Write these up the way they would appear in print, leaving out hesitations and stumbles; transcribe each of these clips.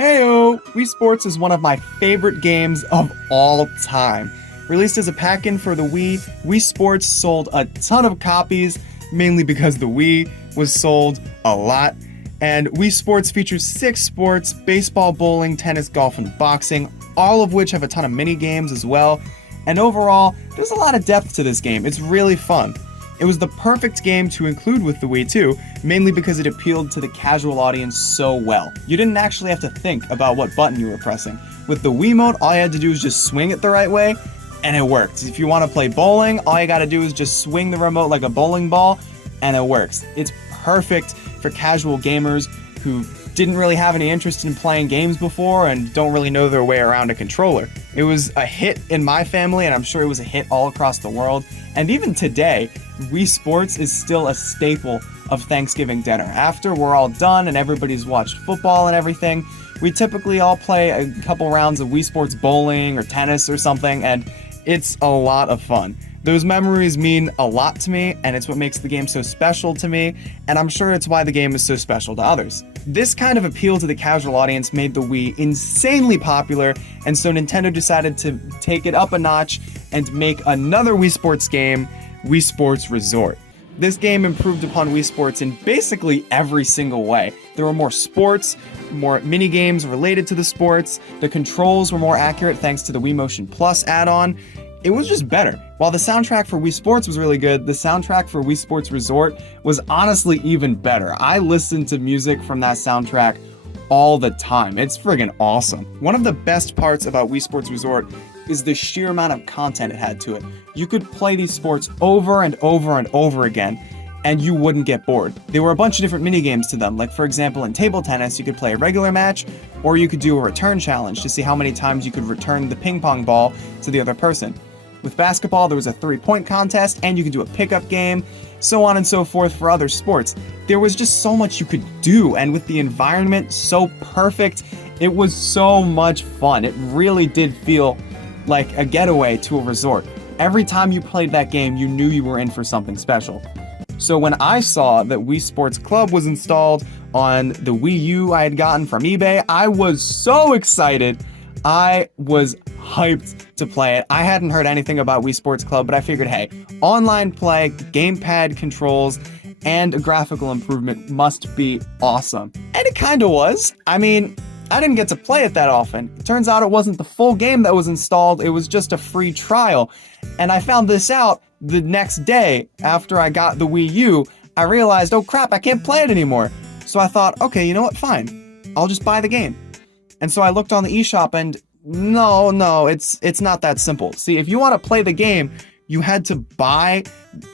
Heyo! Wii Sports is one of my favorite games of all time. Released as a pack-in for the Wii, Wii Sports sold a ton of copies, mainly because the Wii was sold a lot. And Wii Sports features 6 sports: baseball, bowling, tennis, golf, and boxing, all of which have a ton of mini games as well. And overall, there's a lot of depth to this game. It's really fun. It was the perfect game to include with the Wii too, mainly because it appealed to the casual audience so well. You didn't actually have to think about what button you were pressing. With the Wiimote, all you had to do was just swing it the right way, and it worked. If you want to play bowling, all you gotta do is just swing the remote like a bowling ball, and it works. It's perfect for casual gamers who didn't really have any interest in playing games before and don't really know their way around a controller. It was a hit in my family, and I'm sure it was a hit all across the world. And even today, Wii Sports is still a staple of Thanksgiving dinner. After we're all done and everybody's watched football and everything, we typically all play a couple rounds of Wii Sports bowling or tennis or something, and it's a lot of fun. Those memories mean a lot to me, and it's what makes the game so special to me, and I'm sure it's why the game is so special to others. This kind of appeal to the casual audience made the Wii insanely popular, and so Nintendo decided to take it up a notch and make another Wii Sports game, Wii Sports Resort. This game improved upon Wii Sports in basically every single way. There were more sports, more mini games related to the sports, the controls were more accurate thanks to the Wii Motion Plus add-on. It was just better. While the soundtrack for Wii Sports was really good, the soundtrack for Wii Sports Resort was honestly even better. I listened to music from that soundtrack all the time. It's friggin' awesome. One of the best parts about Wii Sports Resort is the sheer amount of content it had to it. You could play these sports over and over and over again, and you wouldn't get bored. There were a bunch of different mini games to them. Like, for example, in table tennis, you could play a regular match, or you could do a return challenge to see how many times you could return the ping pong ball to the other person. With basketball, there was a 3-point contest, and you could do a pickup game, so on and so forth for other sports. There was just so much you could do, and with the environment so perfect, it was so much fun. It really did feel like a getaway to a resort. Every time you played that game, you knew you were in for something special. So when I saw that Wii Sports Club was installed on the Wii U I had gotten from eBay, I was so excited. I was hyped to play it. I hadn't heard anything about Wii Sports Club, but I figured, hey, online play, gamepad controls, and a graphical improvement must be awesome. And it kinda was. I mean, I didn't get to play it that often. It turns out it wasn't the full game that was installed, it was just a free trial. And I found this out the next day after I got the Wii U. I realized, oh crap, I can't play it anymore. So I thought, okay, you know what, fine. I'll just buy the game. And so I looked on the eShop and no, it's not that simple. See, if you want to play the game, you had to buy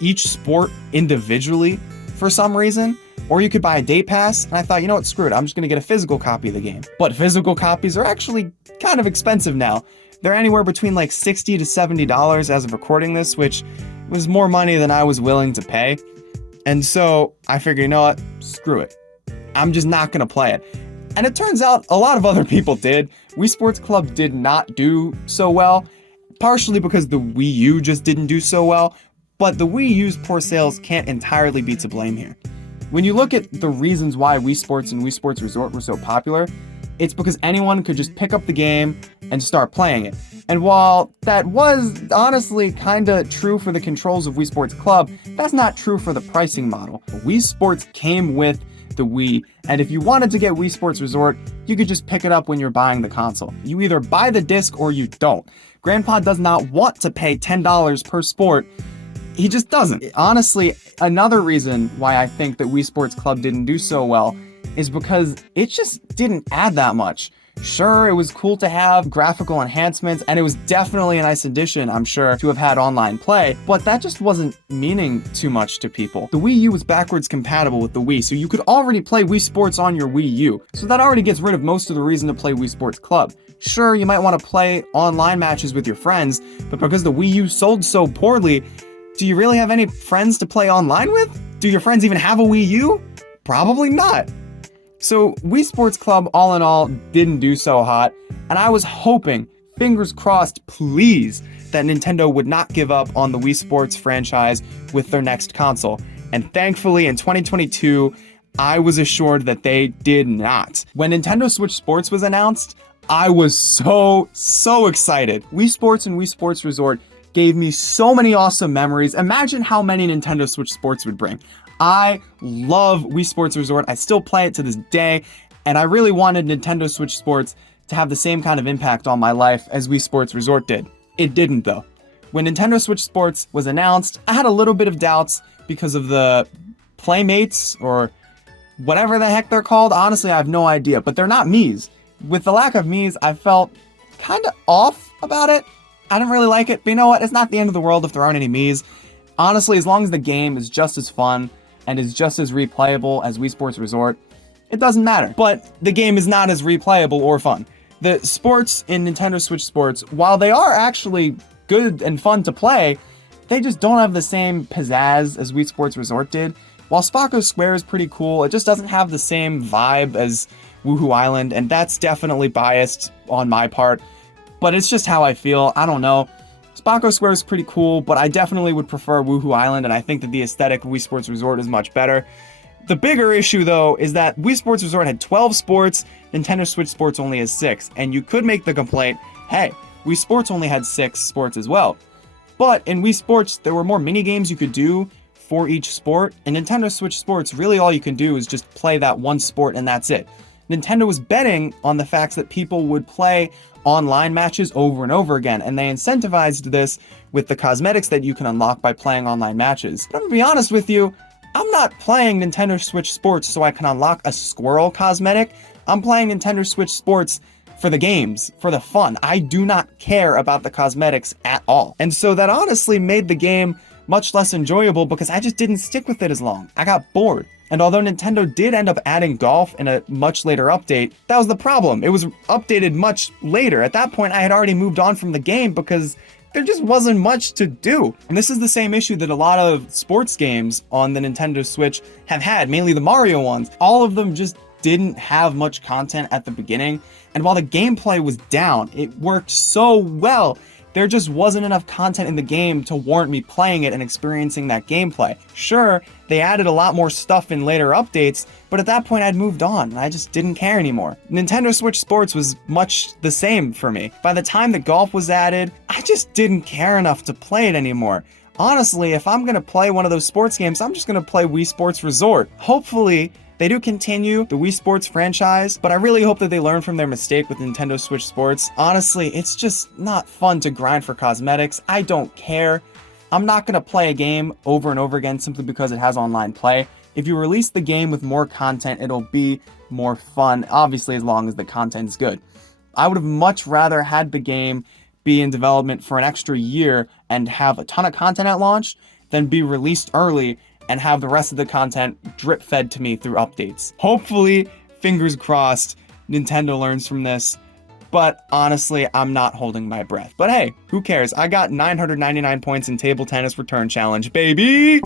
each sport individually for some reason, or you could buy a day pass, and I thought, you know what, screw it, I'm just gonna get a physical copy of the game. But physical copies are actually kind of expensive now. They're anywhere between like $60 to $70 as of recording this, which was more money than I was willing to pay. And so I figured, you know what, screw it. I'm just not gonna play it. And it turns out a lot of other people did. Wii Sports Club did not do so well, partially because the Wii U just didn't do so well, but the Wii U's poor sales can't entirely be to blame here. When you look at the reasons why Wii Sports and Wii Sports Resort were so popular, it's because anyone could just pick up the game and start playing it. And while that was honestly kinda true for the controls of Wii Sports Club, that's not true for the pricing model. Wii Sports came with the Wii, and if you wanted to get Wii Sports Resort, you could just pick it up when you're buying the console. You either buy the disc or you don't. Grandpa does not want to pay $10 per sport. He just doesn't. Honestly, another reason why I think that Wii Sports Club didn't do so well is because it just didn't add that much. Sure, it was cool to have graphical enhancements, and it was definitely a nice addition, I'm sure, to have had online play, but that just wasn't meaning too much to people. The Wii U was backwards compatible with the Wii, so you could already play Wii Sports on your Wii U, so that already gets rid of most of the reason to play Wii Sports Club. Sure, you might want to play online matches with your friends, but because the Wii U sold so poorly, do you really have any friends to play online with? Do your friends even have a Wii U? Probably not. So Wii Sports Club, all in all, didn't do so hot, and I was hoping, fingers crossed, please, that Nintendo would not give up on the Wii Sports franchise with their next console. And thankfully, in 2022, I was assured that they did not. When Nintendo Switch Sports was announced, I was so excited. Wii Sports and Wii Sports Resort gave me so many awesome memories. Imagine how many Nintendo Switch Sports would bring. I love Wii Sports Resort. I still play it to this day, and I really wanted Nintendo Switch Sports to have the same kind of impact on my life as Wii Sports Resort did. It didn't, though. When Nintendo Switch Sports was announced, I had a little bit of doubts because of the Playmates, or whatever the heck they're called. Honestly, I have no idea, but they're not Miis. With the lack of Miis, I felt kind of off about it. I didn't really like it, but you know what? It's not the end of the world if there aren't any Miis. Honestly, as long as the game is just as fun and is just as replayable as Wii Sports Resort, it doesn't matter. But the game is not as replayable or fun. The sports in Nintendo Switch Sports, while they are actually good and fun to play, they just don't have the same pizzazz as Wii Sports Resort did. While Spacco Square is pretty cool, it just doesn't have the same vibe as Woohoo Island, and that's definitely biased on my part, but it's just how I feel. I don't know. Spacco Square is pretty cool, but I definitely would prefer Woohoo Island, and I think that the aesthetic of Wii Sports Resort is much better. The bigger issue, though, is that Wii Sports Resort had 12 sports, Nintendo Switch Sports only has 6, and you could make the complaint, hey, Wii Sports only had 6 sports as well. But in Wii Sports, there were more mini-games you could do for each sport. In Nintendo Switch Sports, really all you can do is just play that one sport and that's it. Nintendo was betting on the fact that people would play online matches over and over again, and they incentivized this with the cosmetics that you can unlock by playing online matches. But I'm gonna be honest with you, I'm not playing Nintendo Switch Sports so I can unlock a squirrel cosmetic. I'm playing Nintendo Switch Sports for the games, for the fun. I do not care about the cosmetics at all. And so that honestly made the game much less enjoyable because I just didn't stick with it as long. I got bored. And although Nintendo did end up adding golf in a much later update, that was the problem. It was updated much later. At that point, I had already moved on from the game because there just wasn't much to do. And this is the same issue that a lot of sports games on the Nintendo Switch have had, mainly the Mario ones. All of them just didn't have much content at the beginning. And while the gameplay was down, it worked so well. There just wasn't enough content in the game to warrant me playing it and experiencing that gameplay. Sure, they added a lot more stuff in later updates, but at that point I'd moved on and I just didn't care anymore. Nintendo Switch Sports was much the same for me. By the time that golf was added, I just didn't care enough to play it anymore. Honestly, if I'm gonna play one of those sports games, I'm just gonna play Wii Sports Resort. Hopefully, they do continue the Wii Sports franchise, but I really hope that they learn from their mistake with Nintendo Switch Sports. Honestly, it's just not fun to grind for cosmetics. I don't care. I'm not gonna play a game over and over again simply because it has online play. If you release the game with more content, it'll be more fun, obviously as long as the content's good. I would have much rather had the game be in development for an extra year and have a ton of content at launch than be released early and have the rest of the content drip fed to me through updates. Hopefully, fingers crossed, Nintendo learns from this, but honestly, I'm not holding my breath. But hey, who cares? I got 999 points in Table Tennis Return Challenge, baby!